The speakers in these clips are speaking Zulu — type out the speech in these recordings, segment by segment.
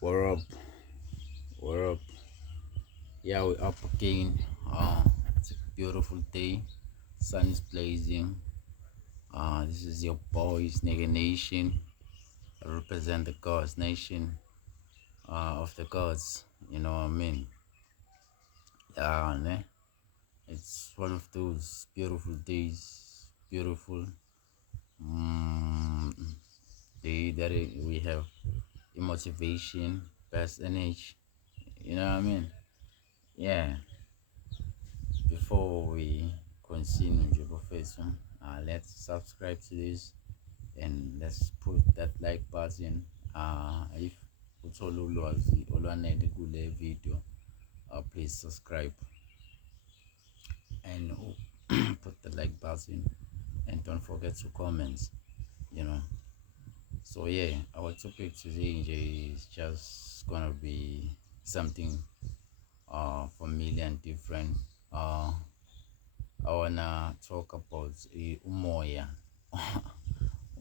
We're up, we're up. Yeah, we're up again. It's a beautiful day. Sun is blazing. This is your boys, Nigga Nation. I represent the Gods Nation. Of the Gods. You know what I mean? Ne? It's one of those beautiful days. Beautiful. Mm, day that we have motivation, best energy. You know what I mean? Yeah. Before we continue nje bafethu, let's subscribe to this and let's put that like button. If uthola ulwazi olwanele kule video, please subscribe and put the like button and don't forget to comment, you know. So yeah, our topic today nje is just gonna be something familiar and different. I wanna talk about umoya,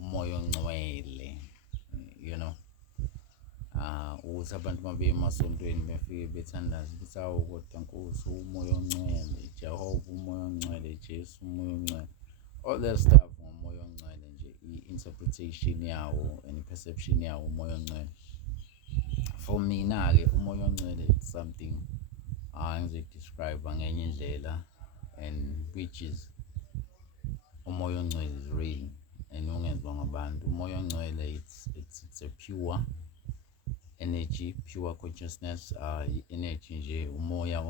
umoya ongcwele, you know. Ukuthi abantu mabe emasontweni befike bethandaza ukuthi awu kodwa Nkosi umoya ongcwele, Jehova umoya ongcwele, Jesu umoya ongcwele. All that stuff ngomoya ongcwele nje, i-interpretation yawo and perception yawo umoya ongcwele. For mina-ke umoya ongcwele it's something engizoyi-describe ngenye indlela, and which is umoya ongcwele is real and ungenzwa ngabantu. Umoya ongcwele it's a pure energy, pure consciousness, energy nje, umoya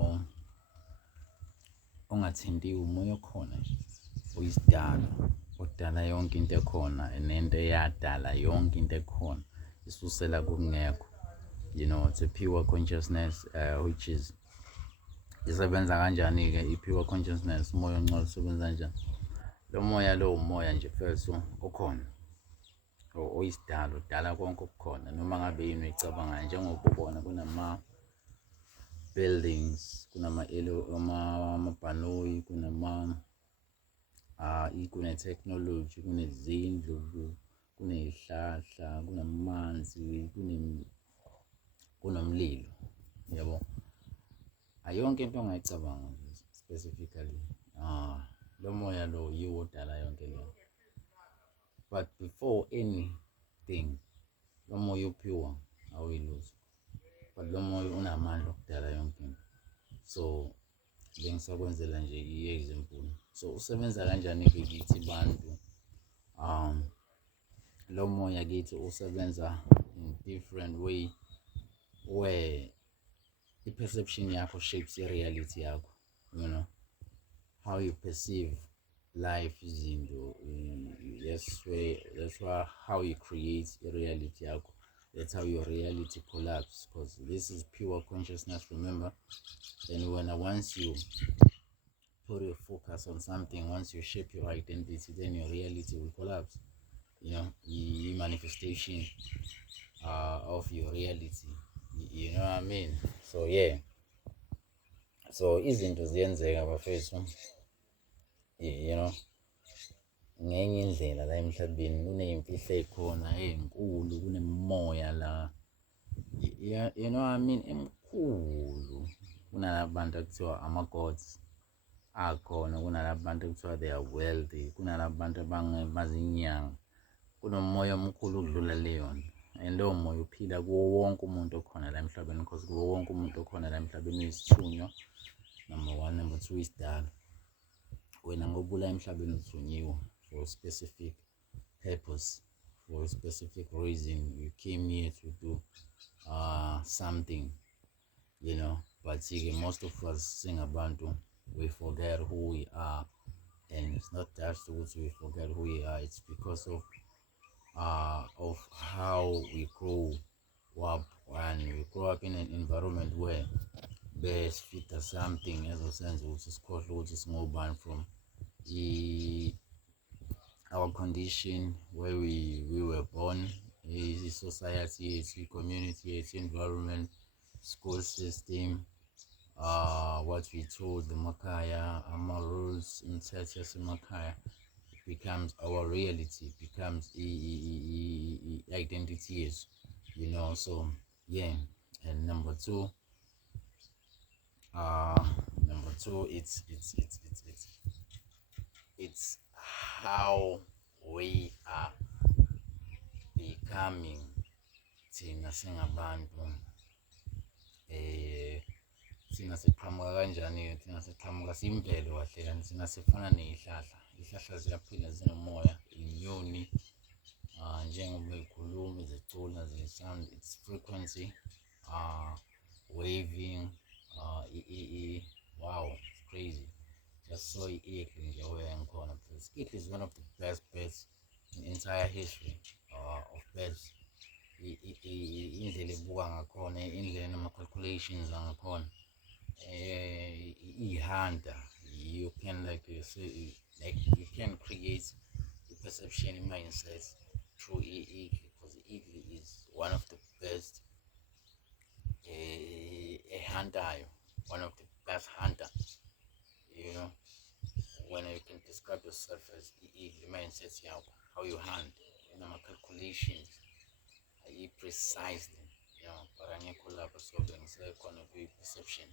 ongathintiwe, umoya okhona nje, oyisidala, odala yonke into ekhona, nento eyadala yonke into ekhona isusela kungekho. You know, it's a pure consciousness, which is isebenza kanjani-ke i-pure consciousness, umoya ongcwele usebenza kanjani? Lo moya lo umoya nje first okhona, oyisidala, udala konke okukhona noma ngabe yini oyicabangayo. Njengoba ubona kunama-buildings, kunamabhanoyi, kune-technology, kunezindlu, kuney'hlahla, kunamanzi, kunomlilo, yabo. Yonke into ongayicabanga specifically, lo moya lo yiwo odala yonke leyo. But before anything, lo moya uphiwa awuyilutho, but lo moya unamandla okudala yonke into. So bengisakwenzela nje i-example. So usebenza kanjani-ke kithi bantu? Lo moya kithi usebenza in different way where i-perception yakho shapes i-reality yakho, you know, how you perceive life, izinto. That's why how you create i-reality yakho. That's how your reality collapses, because this is pure consciousness, remember. And once you put your focus on something, once you shape your identity, then your reality will collapse. You know, the manifestation of your reality. You know what I mean? So yeah. So izinto ziyenzeka bafethu, you know, ngenye indlela la emhlabeni kuney'mfihlo ey'khona ey'nkulu, kunemimoya la, you know what I mean, emkhulu. Kunalabantu ekuthiwa ama-gods akhona, kunalabantu ekuthiwa they are wealthy, kunalabantu bazinyanga. Kunomoya omkhulu ukudlula leyo nto, and lowo moya uphila kuwo wonke umuntu okhona la emhlabeni, because kuwo wonke umuntu okhona la emhlabeni uyisithunywa, number one. Number two, isidala. Wena ngoba ula emhlabeni uthunyiwe for a specific purpose, for a specific reason. You came here to do something, you know. But most of us singabantu, we forget who we are, and it's not just because we forget who we are, it's because of how we grow up. And we grow up in an environment where best fit something ezosenza ukuthi sikhohlwe ukuthi singobani from our condition, where we were born, society, community, environment, school system, what we told the Makaya, our rules, imithetho yasemakhaya becomes our reality, becomes identity is, you know. So Yeah. And number two, it's how we are becoming thina singabantu. eh Thina siqhamuka kanjani-ke? Thina siqhamuka siyimvelo kahle kanti thina sifana ney'hlahla. Iy'hlahla ziyaphila zinomoya, inyoni, njengoba y'khuluma, zicula, zi-sound, its frequency, uh, waving, wow, it's crazy. Just saw i-eagle nje where ngikhona, because eagle is one of the best birds in entire history of birds. Indlela ebuka ngakhona, indlela nama-calculations angakhona, i-hunter. You can say, like you can create a perception mindset through eagle, because eagle is one of the best a hunter, one of the best hunter. You know, when you can describe yourself as eagle mindset, how you hunt, calculations, precisely. But angekho lapho so bengisekhona kwi-perception.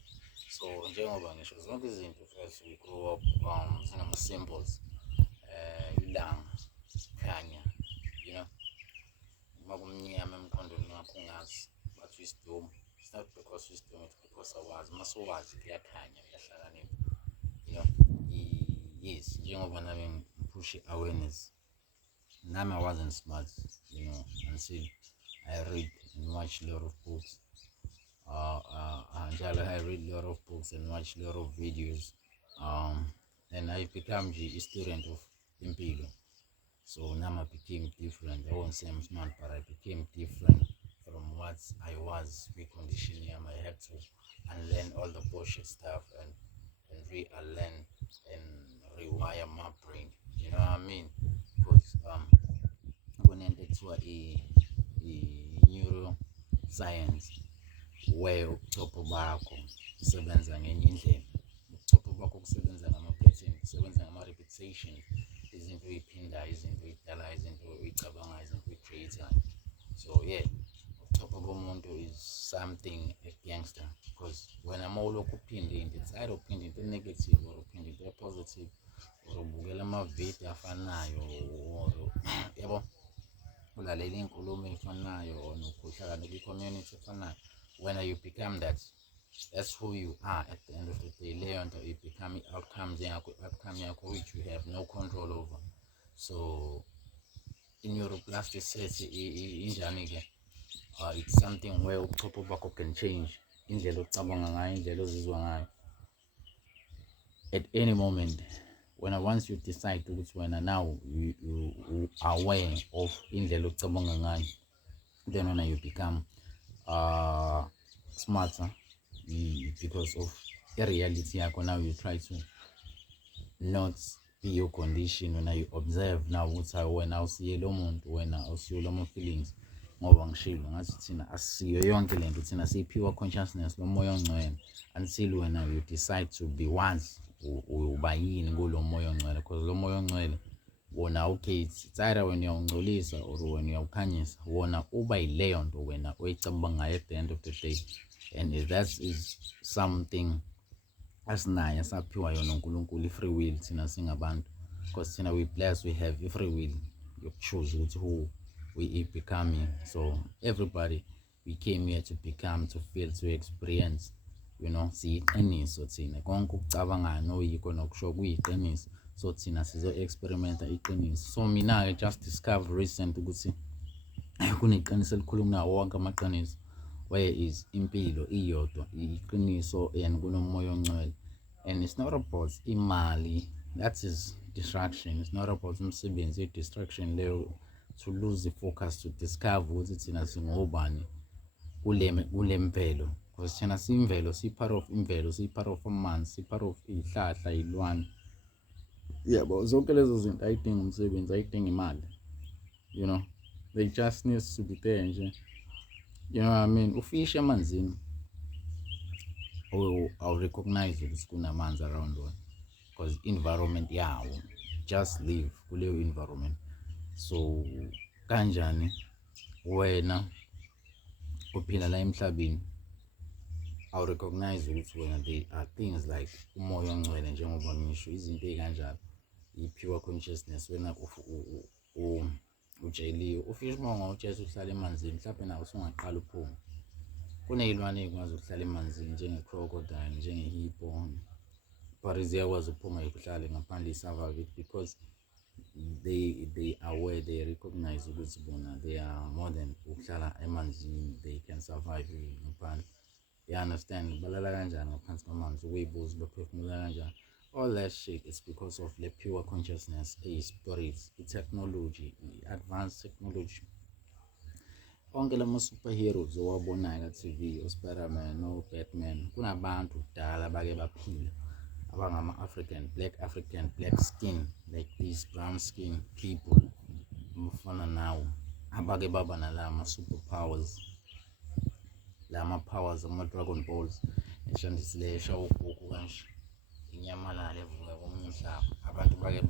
So njengoba ngisho zonke izinto first we grow up sinama-symbols, ilanga, khanya, you know, uma kumnyama emqondweni wakho ungazi bathi wisdom. It's not because wisdom, it's because awazi. Uma sowazi kuyakhanya, kuyahlakanipha, you know. Yes, njengoba nami ngiphushe awareness, nami I wasn't smart, you know, until I read and watch a lot of books. I read a lot of books and watch a lot of videos. And I become a student of Impilo. So now I became different. I won't say I'm smart, but I became different from what I was reconditioning. I had to unlearn all the bullshit stuff and re-learn and rewire my brain. You know what I mean? Because when I did to a neuroscience, where ubuchopho bakho kusebenza ngenye indlela. Ubuchopho bakho kusebenza ngama-pattern, kusebenza ngama-repetition, izinto oy'phindayo, izinto oy'dalayo, izinto oy'cabangayo, izinto oy'create-ayo. So yeah, ubuchopho bomuntu is something a gangster, because when I'm ulokhu uphinde into, it's either uphinde into negative or uphinde into positive, or ubukela ama-video afanayo, or yabo, ulalela iy'nkulumo ey'fanayo, or nokhohlakala kwi-community efanayo. When you become that, that's who you are at the end of the day. Leyo nto you become outcomes yakho, which you have no control over. So in neuroplasticity injani-ke, it's something where ubuchopho bakho can change indlela ocabanga ngayo, indlela ozizwa ngayo at any moment. Once you decide ukuthi wena now you are aware of indlela ocabanga ngayo, then when you become smarter, because of the reality yakho. Now you try to not be your condition. When you observe now ukuthi wena usiye lo muntu, wena usiyo lo feelings, ngoba ngishilo ngathi thina asiyo yonke lento, thina siyiphiwa consciousness, lo moya ongcwele, until wena you decide to be once uba yini kulo moya ongcwele. Because lo moya ongcwele wona, okay, it's either wena uyawungcolisa or wena uyawukhanyisa, wona uba yileyo nto wena oyicabanga ngayo at the end of the day. And that is something asinayo, esaphiwa yona uNkulunkulu, i-free will thina singabantu. Because thina we blessed, we have i-free will yokuchoose ukuthi who we becoming. So everybody, we came here to become, to feel, to experience, you know, siyiqiniso thina. Konke ukucabangayo noyikho nokusho kuyiqiniso. So thina sizo-experimenta iqiniso. So mina-ke just discover recent ukuthi kuneqiniso elikhuluma nawo wonke amaqiniso, where is impilo iyodwa, iqiniso, and kunomoya ongcwele. And it's not about imali, that is distraction. It's not about umsebenzi, distraction leyo, to lose the focus, to discover ukuthi thina singobani kule mvelo. Because thina siyimvelo, siyi-part of imvelo, siyi-part of amanzi, siyi-part of iy'hlahla, iy'lwane. Yebo, zonke lezo zinto ayidingi umsebenzi, ayidingi imali, you know, they just need to be there nje. You know what I mean? Ufisha emanzini, I'll recognize ukuthi kunamanzi around one, because environment yawo, just live kuleyo environment. So kanjani wena uphila la emhlabeni recognize ukuthi wena there are things like umoya ongcwele njengoba ngisho izinto ezikanjalo i-pure consciousness wena ujeliwe ufish monga utshela uhlala emanzini mhlawumbe nawe usungaqala uphume kunezilwane ezikwazi ukuhlala emanzini njenge-crocodile njenge-hippo but ziyakwazi ukuphuma ihlale ngaphandle i-survive because they are aware, they recognize ukuthi bona they are more than ukuhlala emanzini, they can survive ngaphandle. You understand? Balala kanjani ngaphansi kwamanzi, ukuy'buza baphefumula kanjani. All that shit is because of the pure consciousness, spirit, technology, advanced technology. Onke lama superheroes owabonayo ka-TV, o-Spider-Man, no-Batman, kunabantu kudala bake baphila abangama-African, black skin, like these brown skin people, umfana nawo, abake baba nalama superpowers, lama powers ama-Dragon Balls, eshandisileyo shawugogo kanje, inyamalala evuka komunye umhlaba, abantu bake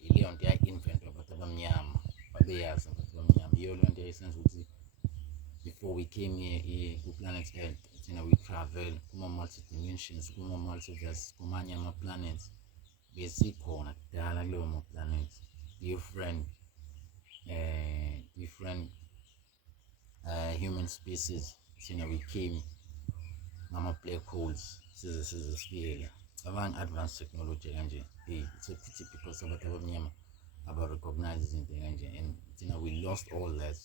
ileyo nto ya-invent abantu abamnyama, babeyazi abantu abamnyama, iyo leyo nto yayisenza ukuthi before we came here ku-planet Earth, we travel kuma-multi-dimensions, kuma-multiverse, kumanye ama-planets, besikhona kudala kuleyo ma-planets, different human species, we came ngama-black holes, size sifike abanye advanced technology kanje. It's a pity because abantu abamnyama aba-recognize izinto kanje, and we lost all that.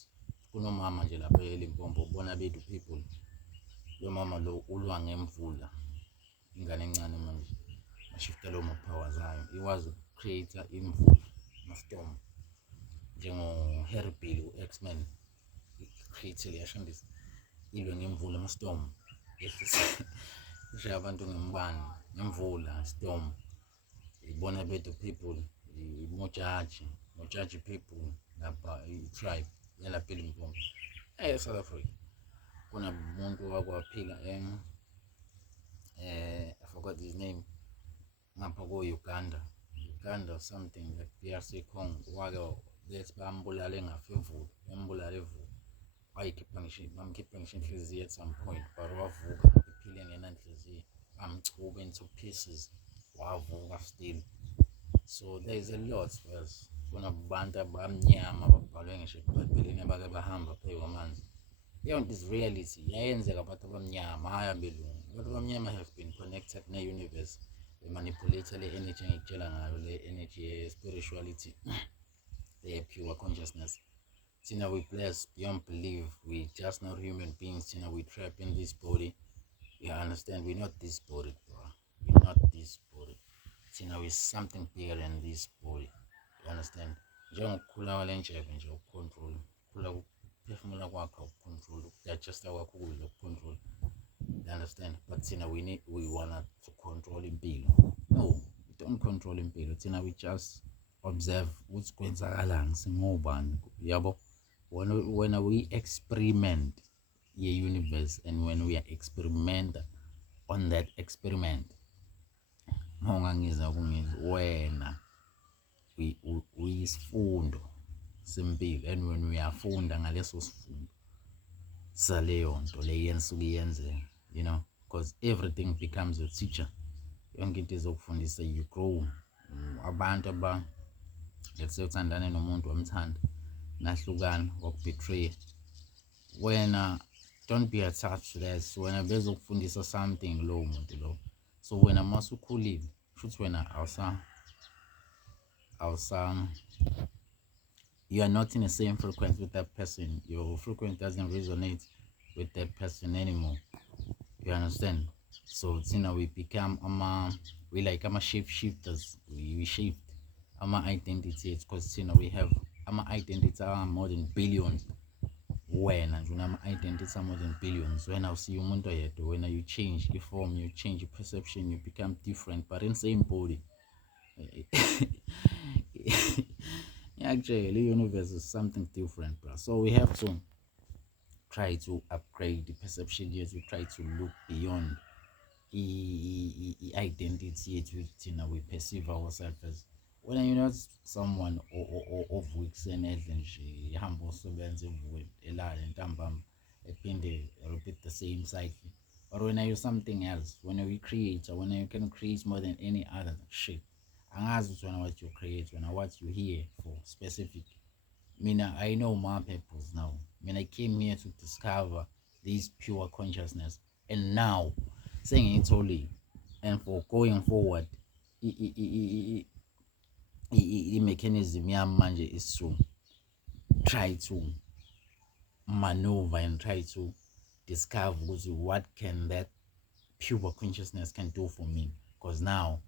Kunomama nje lapha eLimpopo ubona bethu people, lo mama lo ulwa ngemvula, ingane encane manje ashifta lo ma-powers ayo, ikwazi uku-create imvula ama-storm njengo-Harry Bill u-X-Men i-create yashandisa ilwe ngemvula ama-storm ishaya abantu ngembani ngemvula storm. Ibona bethu people mojaji people lapha i-tribe yalapha eLimpopo. South Africa kunamuntu wakwaphila I forgot his name, ngapha ko-Uganda something like DRC Congo, wake bethi bambulala engafa imvula, bambulala evula, bamkhipha ngisho inhliziyo at some point, but wavuka ephile ngenanhliziyo, bamchuba into pieces, wavuka still. So there is a lot else. Kunabantu abamnyama babhalwe ngisho eBhayibhelini abake bahamba phezu kwamanzi. Leyo nto is reality, yayenzeka abantu abamnyama, hhayi abelungu. Abantu abamnyama have been connected ne-universe, bemanipulate le energy engikutshela ngayo, le energy ye-spirituality, the pure consciousness. We blessed beyond belief, we just not human beings, we trapped in this body. You understand? We're not this body, bro. We're not this body. We're something bigger than this body. You understand? Njengokukhula kwalenjebe nje ukucontrol, ukukhula ukuphefumula kwakho ukucontrol, ukudigesta kwakho ukudla ukucontrol. You understand? But we wanna to control impilo. No, we don't control impilo. We just observe what's kwenzakalanga singobani. Yabo? When we experiment the universe, and when we are experiment on that experiment, wena uyisifundo sempilo, and when we afunda ngaleso sifundo saleyo nto leyensuke iyenzeka, because everything becomes a teacher. Yonke into izokufundisa, you grow. Abantu let's say uthandane nomuntu wamthanda, nahlukana wakubetray, wena don't be attached to that. So wena bezokufundisa something lowo muntu lo, so wena masukhulile futhi wena you are not in the same frequency with that person. Your frequency doesn't resonate with that person anymore. You understand? So we become we like shapeshifters. We shift identity, because we have identity are more than billions. When identity are more than billions. When I see umuntu yedwa, when you change your form, you change your perception, you become different, but in the same body. Actually, the universe is something different, bro. So we have to try to upgrade the perception here, to try to look beyond the identity we perceive ourselves as. When you're not someone of weeks and nje ihamba usebenza evuke elala ntambama repeat the same cycle. Or when you something else, when you create, or when you can create more than any other shit. Angazi ukuthi what you create, what you here for specific. I know my purpose now. I came here to discover this pure consciousness. And now, saying it only, and for going forward, the mechanism manje is to try to maneuver and try to discover what can that pure consciousness can do for me. Because now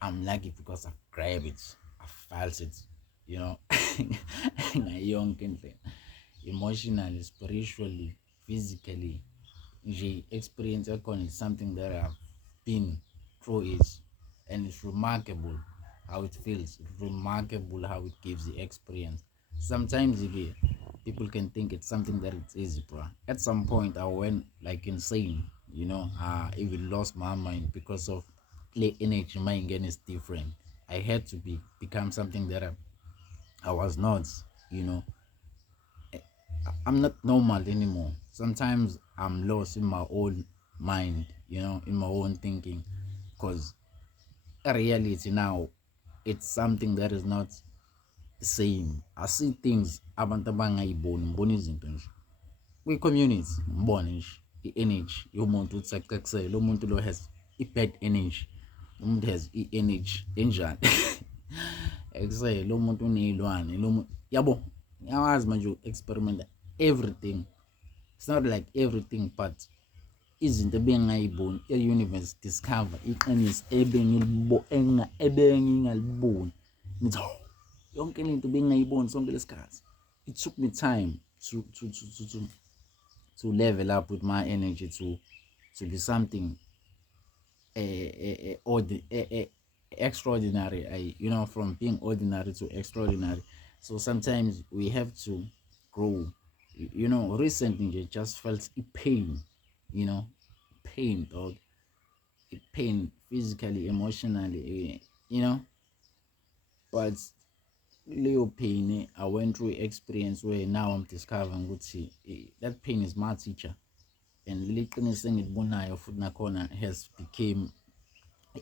I'm lucky because I've grabbed it, I've felt it, emotionally, spiritually, physically. The experience is something that I've been through it, and it's remarkable how it feels. It's remarkable how it gives the experience. Sometimes people can think it's something that it's easy, bro. At some point, I went like insane. I even lost my mind because of the energy. My again is different. I had to become something that I was not. I'm not normal anymore. Sometimes I'm lost in my own mind, in my own thinking, because reality now, it's something that is not the same. I see things abantu abangayiboni, ngibona izinto nje. Kwi-community ngibone nje i-energy yomuntu uthi sacexele, lo muntu lo has i-bad energy, lo muntu has i-energy enjani. Ekusele lo muntu uneyilwane, lo muntu yabo, ngiyawazi manje u-experiment everything. It's not like everything, but izinto ebengayiboni e-universe discover iqiniso ebengingaliboni. Ngithi yonke into bengayiboni sonke lesikhathi. It took me time to level up with my energy to be something extraordinary. From being ordinary to extraordinary. So sometimes we have to grow. Recently I just felt pain, pain, dog. Pain physically, emotionally, but little pain, I went through experience where now I'm discovering that pain is my teacher. And listening it bonayo food nakona has became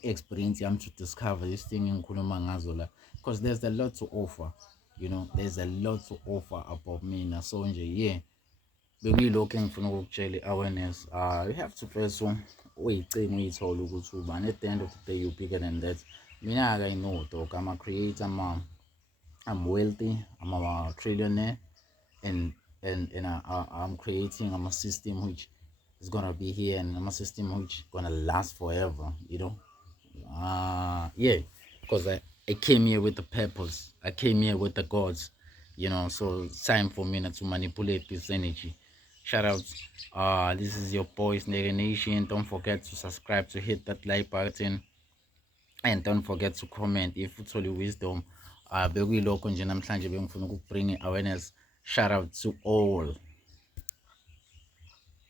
experience to discover this thing in Kulumangazola. Because there's a lot to offer. There's a lot to offer about me. So yeah. When we looking for no awareness, you have to first wait all and at the end of the day you're bigger than that. I know dog, I'm a creator, I'm wealthy, I'm a trillionaire, and I'm creating a system which is gonna be here, and I'm a system which gonna last forever, yeah, because I came here with the purpose, I came here with the gods, so it's time for me not to manipulate this energy. Shout out, this is your boy Snake Nation. Don't forget to subscribe, to hit that like button, and don't forget to comment if it's all wisdom. Bekuyilokho nje namhlanje bengifuna ukubring awareness. Shout out to all.